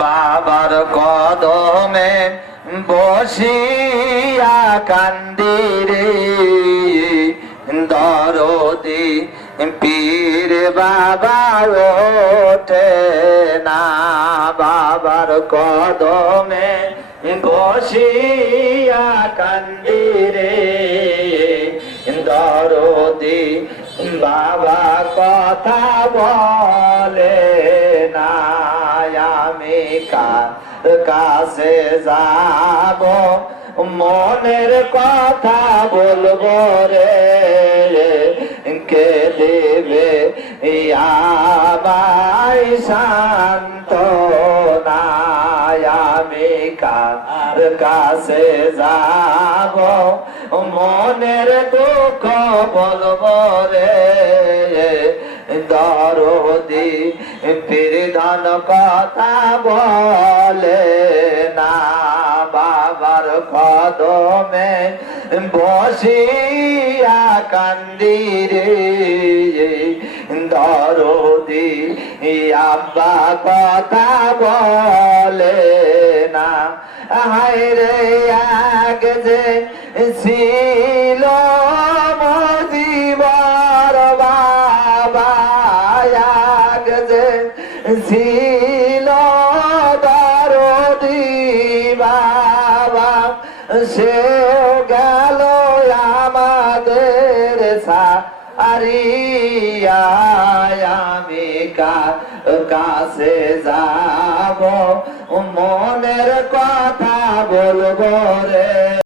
বাবার কদমে বসিয়া কান্দিরে দরদি পীর বাবা ওঠে না। বাবার কদমে বসিয়া কান্দিরে দরদি বাবা কথা বলে। কাছে যাব? মনের কথা বলব রে। কে দেবে? আমায় শান্ত আমি কার কাছে যাব? মনের দুঃখ বলব রে। দরদি পীরধন কথা বলে না। বাবার কদমে বসিয়া কান্দিরে দরদি, আব্বা কথা বলে না। হায় রে, আগ ছিল দরদি বাবা সেও গেল আমাদের কাছে যাব? মনের কথা বলব